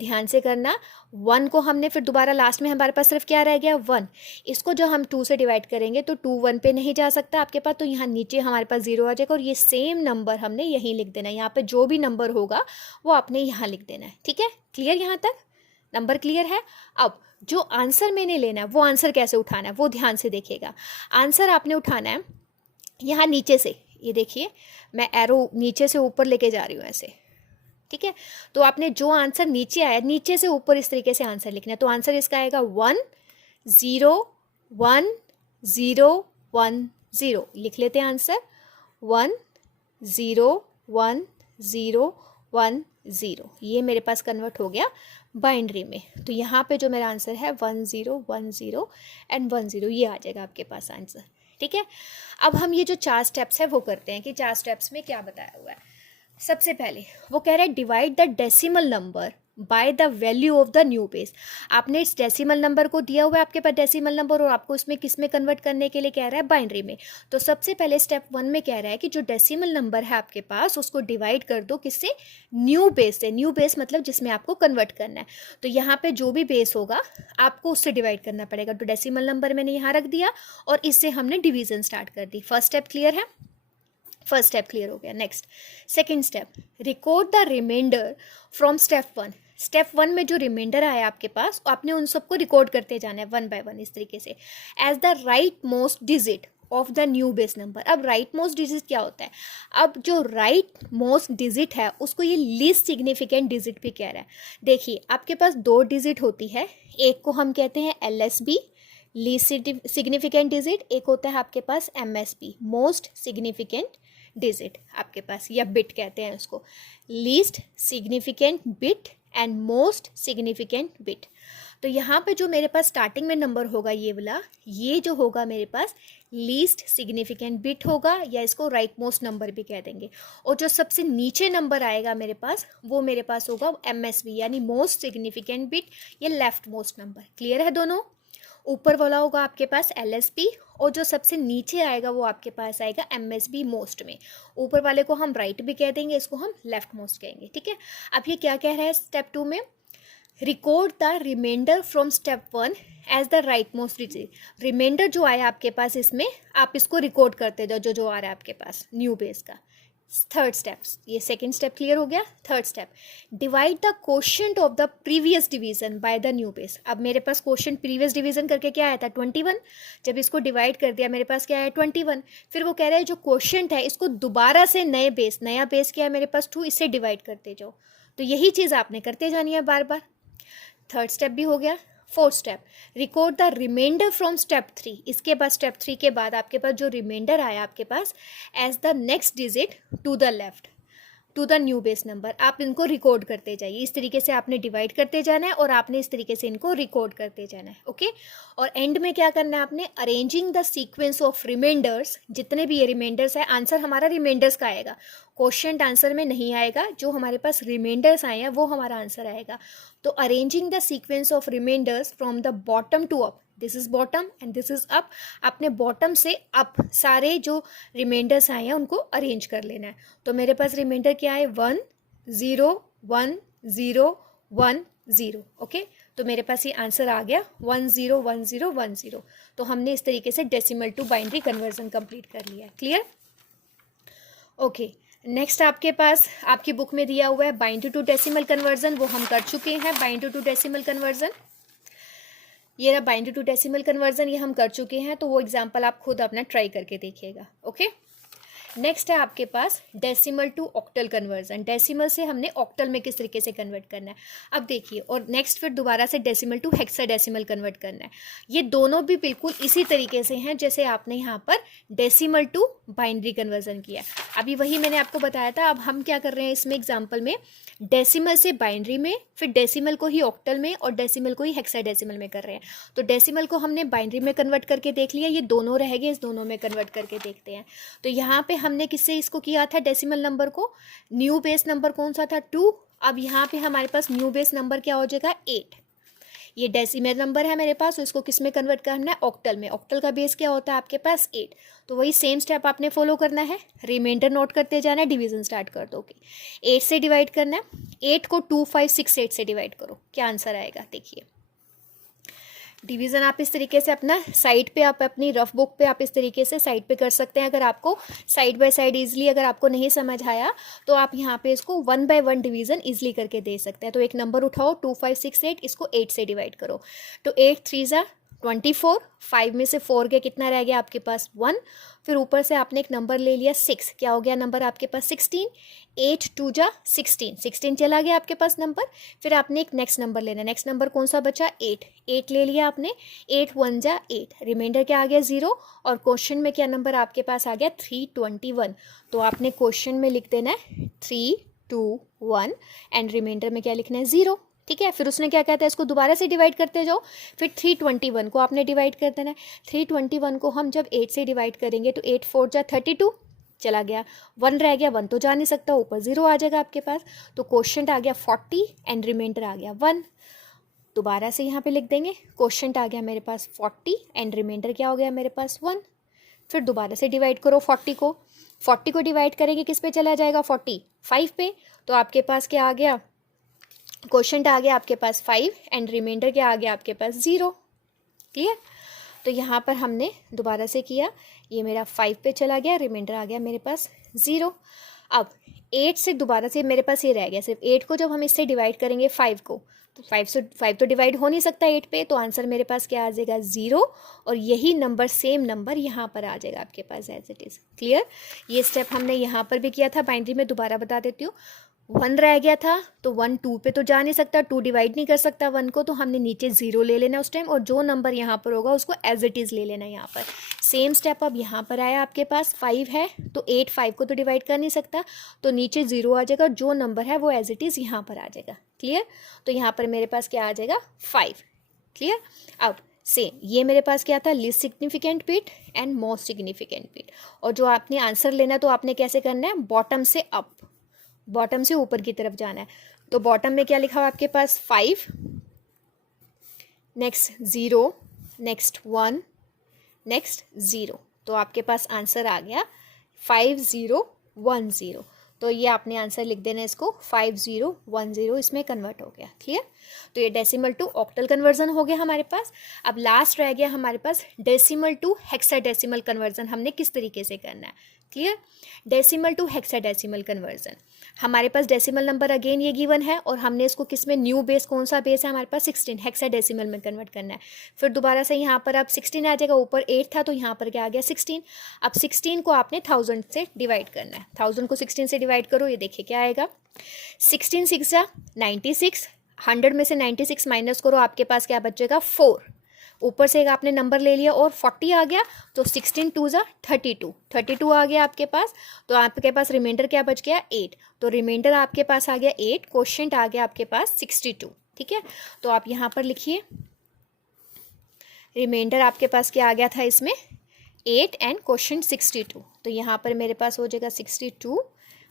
ध्यान से करना। 1 को हमने फिर दोबारा लास्ट में हमारे पास सिर्फ क्या रह गया 1, इसको जो हम 2 से डिवाइड करेंगे तो 2 1 पे नहीं जा सकता आपके पास, तो यहाँ नीचे हमारे पास 0 आ जाएगा और ये सेम नंबर हमने यहीं लिख देना है। यहाँ पे जो भी नंबर होगा वो आपने यहाँ लिख देना है। ठीक है, क्लियर? यहाँ तक नंबर क्लियर है? अब जो आंसर मैंने लेना है वो आंसर कैसे उठाना है वो ध्यान से देखिएगा। आंसर आपने उठाना है यहाँ नीचे से, ये देखिए मैं एरो नीचे से ऊपर लेके जा रही हूँ ऐसे। ठीक है, तो आपने जो आंसर नीचे आया नीचे से ऊपर इस तरीके से आंसर लिखना है। तो आंसर इसका आएगा 1 0 1 0 1 0। लिख लेते हैं आंसर 1 0 1 0 1 0। ये मेरे पास कन्वर्ट हो गया बाइनरी में। तो यहाँ पे जो मेरा आंसर है 1 0 1 0 एंड 1 0, ये आ जाएगा आपके पास आंसर। ठीक है, अब हम ये जो 4 स्टेप्स है वो करते हैं कि 4 स्टेप्स में क्या बताया हुआ है। सबसे पहले वो कह रहा है divide the decimal number by the value of the new base. आपने इस डेसिमल नंबर को दिया हुआ है आपके पास डेसिमल नंबर, और आपको इसमें किस में कन्वर्ट करने के लिए कह रहा है बाइनरी में। तो सबसे पहले स्टेप 1 में कह रहा है कि जो डेसिमल नंबर है आपके पास उसको डिवाइड कर दो किससे, न्यू बेस से। न्यू बेस मतलब जिसमें आपको कन्वर्ट करना है। तो यहाँ पे जो भी बेस होगा आपको उससे डिवाइड करना पड़ेगा। तो डेसिमल नंबर मैंने यहाँ रख दिया और इससे हमने डिवीजन स्टार्ट कर दी। फर्स्ट स्टेप क्लियर है? फर्स्ट स्टेप क्लियर हो गया। Next second step, record the reminder from step 1। Step 1 में जो रिमाइंडर आया आपके पास आपने उन सबको रिकॉर्ड करते जाना है 1 बाय 1 इस तरीके से, as the right most digit of the new base number. अब राइट मोस्ट डिजिट क्या होता है? अब जो राइट मोस्ट डिजिट है उसको ये लीस्ट सिग्निफिकेंट डिजिट भी कह रहा है। देखिए आपके पास 2 डिजिट होती है, एक को हम कहते हैं LSB लीस्ट सिग्निफिकेंट डिजिट, एक होता है आपके पास MSB मोस्ट सिग्निफिकेंट डिजिट आपके पास, या बिट कहते हैं उसको, least significant bit and most significant bit. तो यहाँ पे जो मेरे पास स्टार्टिंग में नंबर होगा ये वाला, ये जो होगा मेरे पास लीस्ट सिग्निफिकेंट बिट होगा, या इसको राइट मोस्ट नंबर भी कह देंगे। और जो सबसे नीचे नंबर आएगा मेरे पास वो मेरे पास होगा MSB यानी मोस्ट सिग्निफिकेंट बिट या लेफ्ट मोस्ट नंबर। क्लियर है दोनों? ऊपर वाला होगा आपके पास LSB और जो सबसे नीचे आएगा वो आपके पास आएगा MSB मोस्ट में। ऊपर वाले को हम राइट भी कह देंगे, इसको हम लेफ्ट मोस्ट कहेंगे। ठीक है, अब ये क्या कह रहा है स्टेप 2 में, record the reminder from step 1 as the right most digit. Reminder जो आया आपके पास इसमें आप इसको रिकॉर्ड करते जाओ जो जो आ रहा है आपके पास न्यू बेस का। थर्ड स्टेप, ये सेकंड स्टेप क्लियर हो गया। Third step, divide the quotient of the previous division by the new base. अब मेरे पास क्वोशिएंट प्रीवियस डिवीजन करके क्या आया था 21, जब इसको डिवाइड कर दिया मेरे पास क्या आया 21। फिर वो कह रहा है जो क्वोशिएंट है इसको दोबारा से नए बेस, नया बेस क्या है मेरे पास 2, इससे डिवाइड करते जाओ। तो यही चीज़ आपने करते जानी है बार बार। थर्ड स्टेप भी हो गया। Fourth step, record the reminder from step 3। इसके बाद स्टेप 3 के बाद आपके पास जो रिमाइंडर आया आपके पास as the next digit to the left to the new base number, आप इनको रिकॉर्ड करते जाइए। इस तरीके से आपने डिवाइड करते जाना है और आपने इस तरीके से इनको रिकॉर्ड करते जाना है। ओके, और एंड में क्या करना है आपने, arranging the sequence of reminders. जितने भी ये रिमाइंडर्स है, आंसर हमारा रिमाइंडर्स का आएगा, क्वोशिएंट आंसर में नहीं आएगा। जो हमारे पास रिमाइंडर्स आए हैं वो हमारा आंसर आएगा। तो arranging the sequence of reminders from the bottom to up, this is bottom and this is up. आपने बॉटम से अप सारे जो रिमाइंडर्स आए हैं उनको अरेंज कर लेना है। तो मेरे पास रिमाइंडर क्या है 1 0 1 0 1 0। ओके, तो मेरे पास ये आंसर आ गया 1 0 1 0 1 0। तो हमने इस तरीके से decimal to binary conversion complete कर लिया है। क्लियर? ओके, नेक्स्ट आपके पास आपकी बुक में दिया हुआ है बाइनरी टू डेसिमल कन्वर्जन, वो हम कर चुके हैं। बाइनरी टू डेसिमल कन्वर्जन, ये रहा बाइनरी टू डेसिमल कन्वर्जन, ये हम कर चुके हैं। तो वो एग्जाम्पल आप खुद अपना ट्राई करके देखिएगा। ओके, नेक्स्ट है आपके पास decimal to octal conversion. Decimal से हमने ऑक्टल में किस तरीके से कन्वर्ट करना है अब देखिए, और नेक्स्ट फिर दोबारा से डेसिमल टू हेक्साडेसिमल कन्वर्ट करना है। ये दोनों भी बिल्कुल इसी तरीके से हैं जैसे आपने यहाँ पर डेसिमल टू बाइनरी कन्वर्जन किया। अभी वही मैंने आपको बताया था। अब हम क्या कर रहे हैं इसमें एग्जाम्पल में, डेसिमल से बाइनरी में, फिर डेसिमल को ही ऑक्टल में और डेसिमल को ही हेक्साडेसिमल में कर रहे हैं। तो डेसिमल को हमने बाइनरी में कन्वर्ट करके देख लिया, ये दोनों रह गए, इस दोनों में कन्वर्ट करके देखते हैं। तो यहाँ पे हमने किससे इसको किया था डेसिमल नंबर को, न्यू बेस नंबर कौन सा था 2। अब यहाँ पे हमारे पास न्यू बेस नंबर क्या हो जाएगा 8। ये डेसिमल नंबर है मेरे पास, तो इसको किस में कन्वर्ट करना है, ऑक्टल में। ऑक्टल का बेस क्या होता है आपके पास 8, तो वही सेम स्टेप आपने फॉलो करना है, रिमाइंडर नोट करते जाना है, डिवीजन स्टार्ट कर दोगे। 8 से डिवाइड करना है, 8 को 2 5 6 8 से डिवाइड करो, क्या आंसर आएगा देखिए। डिवीज़न आप इस तरीके से अपना साइड पे, आप अपनी रफ बुक पे आप इस तरीके से साइड पे कर सकते हैं। अगर आपको साइड बाय साइड इजीली अगर आपको नहीं समझ आया तो आप यहाँ पे इसको 1 बाय 1 डिवीज़न इजीली करके दे सकते हैं। तो एक नंबर उठाओ 2 5 6 8, इसको 8 से डिवाइड करो, तो 8 3 ज़ा 24, 5 में से 4 गया, कितना रह गया आपके पास 1, फिर ऊपर से आपने एक नंबर ले लिया 6, क्या हो गया नंबर आपके पास 16, 8 2 जा 16, 16 चला गया आपके पास नंबर। फिर आपने एक नेक्स्ट नंबर लेना, नेक्स्ट नंबर कौन सा बचा 8, 8 ले लिया आपने, 8 1 जा 8, रिमाइंडर क्या आ गया 0, और क्वेश्चन में क्या नंबर आपके पास आ गया 321। तो आपने क्वेश्चन में लिख देना है 321 एंड रिमाइंडर में क्या लिखना है 0, ठीक है। फिर उसने क्या कहता है, इसको दोबारा से डिवाइड करते जाओ, फिर 321 को आपने डिवाइड कर देना है। 321 को हम जब 8 से डिवाइड करेंगे तो 8 4 जा 32, चला गया 1 रह गया, 1 तो जा नहीं सकता, ऊपर 0 आ जाएगा आपके पास। तो क्वोशंट आ गया 40 एंड रिमाइंडर आ गया 1। दोबारा से यहाँ पे लिख देंगे, क्वोशंट आ गया मेरे पास 40 एंड रिमाइंडर क्या हो गया मेरे पास 1। फिर दोबारा से डिवाइड करो 40 को डिवाइड करेंगे किस पे चला जाएगा 45 पे, तो आपके पास क्या आ गया, क्वोशंट आ गया आपके पास 5 एंड रिमाइंडर क्या आ गया आपके पास 0, क्लियर। तो यहाँ पर हमने दोबारा से किया, ये मेरा 5 पे चला गया, रिमाइंडर आ गया मेरे पास 0। अब 8 से दोबारा से मेरे पास ये रह गया, सिर्फ 8 को जब हम इससे डिवाइड करेंगे 5 को, तो 5 तो डिवाइड हो नहीं सकता 8 पे, तो आंसर मेरे पास क्या आ जाएगा 0, और यही नंबर सेम नंबर यहाँ पर आ जाएगा आपके पास एज इट इज़, क्लियर। ये स्टेप हमने यहाँ पर भी किया था, बाइनरी में दोबारा बता देती हूँ। 1 रह गया था, तो 1 2 पे तो जा नहीं सकता, 2 डिवाइड नहीं कर सकता 1 को, तो हमने नीचे 0 ले लेना उस टाइम, और जो नंबर यहाँ पर होगा उसको एज इट इज़ ले लेना यहाँ पर। सेम स्टेप अब यहाँ पर आया, आपके पास 5 है, तो 8 5 को तो डिवाइड कर नहीं सकता, तो नीचे 0 आ जाएगा, जो नंबर है वो एज इट इज़ यहाँ पर आ जाएगा, क्लियर। तो यहाँ पर मेरे पास क्या आ जाएगा 5, क्लियर। अब सेम ये मेरे पास क्या था, least significant bit and most significant bit, और जो आपने आंसर लेना तो आपने कैसे करना है, बॉटम से अप, बॉटम से ऊपर की तरफ जाना है। तो बॉटम में क्या लिखा हुआ आपके पास 5, नेक्स्ट 0, नेक्स्ट 1, नेक्स्ट 0, तो आपके पास आंसर आ गया 5010। तो ये आपने आंसर लिख देना, इसको 5010 इसमें कन्वर्ट हो गया, क्लियर। तो ये डेसिमल टू ऑक्टल कन्वर्जन हो गया हमारे पास। अब लास्ट रह गया हमारे पास डेसिमल टू हेक्साडेसिमल कन्वर्जन, हमने किस तरीके से करना है, clear. Decimal to hexadecimal conversion, हमारे पास डेसिमल नंबर अगेन ये गिवन है, और हमने इसको किस में, न्यू बेस कौन सा बेस है हमारे पास 16, हेक्साडेसिमल में कन्वर्ट करना है। फिर दोबारा से यहाँ पर अब 16 आ जाएगा, ऊपर 8 था तो यहाँ पर क्या आ गया 16। अब 16 को आपने 1000 से डिवाइड करना है, 1000 को 16 से डिवाइड करो, ये देखिए क्या आएगा 16 6 जा 96, 100 में से 96 माइनस करो, आपके पास क्या बचेगा 4, ऊपर से एक आपने नंबर ले लिया और 40 आ गया, तो 16 2 जा 32 आ गया आपके पास। तो आपके पास रिमाइंडर क्या बच गया 8, तो रिमाइंडर आपके पास आ गया 8, क्वोशंट आ गया आपके पास 62, ठीक है। तो आप यहाँ पर लिखिए, रिमाइंडर आपके पास क्या आ गया था इसमें 8 एंड क्वोशंट 62, तो यहाँ पर मेरे पास हो जाएगा 62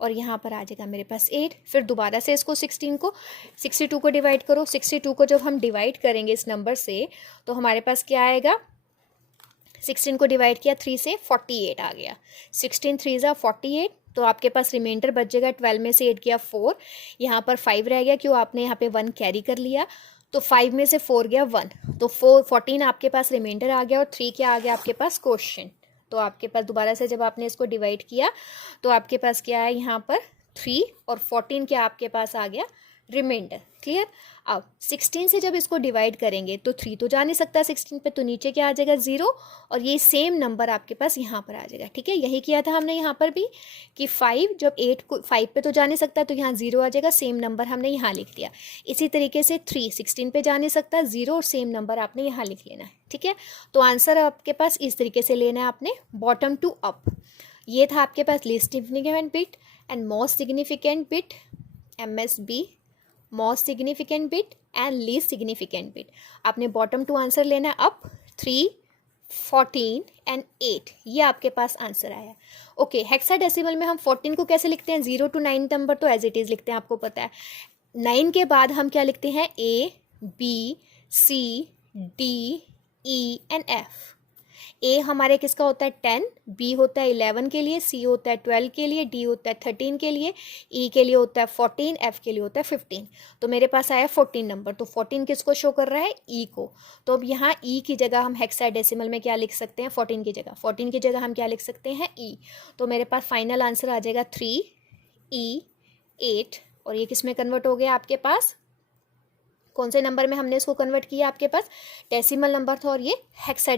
और यहाँ पर आ जाएगा मेरे पास 8। फिर दोबारा से इसको 62 को डिवाइड करो, 62 को जब हम डिवाइड करेंगे इस नंबर से तो हमारे पास क्या आएगा, 16 को डिवाइड किया 3 से 48 आ गया, 16 3 जा 48, तो आपके पास रिमाइंडर बच जाएगा 12 में से 8 गया 4, यहाँ पर 5 रह गया, क्यों आपने यहाँ पे 1 कैरी कर लिया, तो 5 में से 4 गया 1, तो 14 आपके पास रिमाइंडर आ गया, और 3 क्या आ गया आपके पास क्वोशंट। तो आपके पास दोबारा से जब आपने इसको डिवाइड किया तो आपके पास क्या है यहाँ पर 3 और 14 क्या आपके पास आ गया रिमाइंडर, क्लियर। अब 16 से जब इसको डिवाइड करेंगे तो 3 तो जा नहीं सकता 16 पे, तो नीचे क्या आ जाएगा 0, और ये सेम नंबर आपके पास यहाँ पर आ जाएगा, ठीक है। यही किया था हमने यहाँ पर भी कि 5 जब 8 को 5 पे तो जा नहीं सकता, तो यहाँ 0 आ जाएगा, सेम नंबर हमने यहाँ लिख दिया। इसी तरीके से 3 16 पे जा नहीं सकता, 0 और सेम नंबर आपने यहाँ लिख लेना है, ठीक है। तो आंसर आपके पास इस तरीके से लेना है आपने, बॉटम टू अप। ये था आपके पास least significant bit and most significant bit, MSB, most significant bit and least significant bit. आपने बॉटम टू आंसर लेना है अप, 3 14 एंड 8, ये आपके पास आंसर आया। ओके, हेक्साडेसिमल में हम 14 को कैसे लिखते हैं, 0 to 9 नंबर तो एज इट इज़ लिखते हैं, आपको पता है। 9 के बाद हम क्या लिखते हैं, A B C, D, E and F। ए हमारे किसका होता है 10, बी होता है 11 के लिए, सी होता है 12 के लिए, डी होता है 13 के लिए, ई के लिए होता है 14, एफ के लिए होता है 15। तो मेरे पास आया 14 नंबर, तो 14 किसको शो कर रहा है, ई को। तो अब यहाँ ई की जगह हम हेक्साडेसिमल में क्या लिख सकते हैं, 14 की जगह हम क्या लिख सकते हैं, ई। तो मेरे पास फाइनल आंसर आ जाएगा 3E8। और ये किस में कन्वर्ट हो गया आपके पास, कौन से नंबर में हमने इसको कन्वर्ट किया, आपके पास डेसिमल नंबर था और ये हेक्सा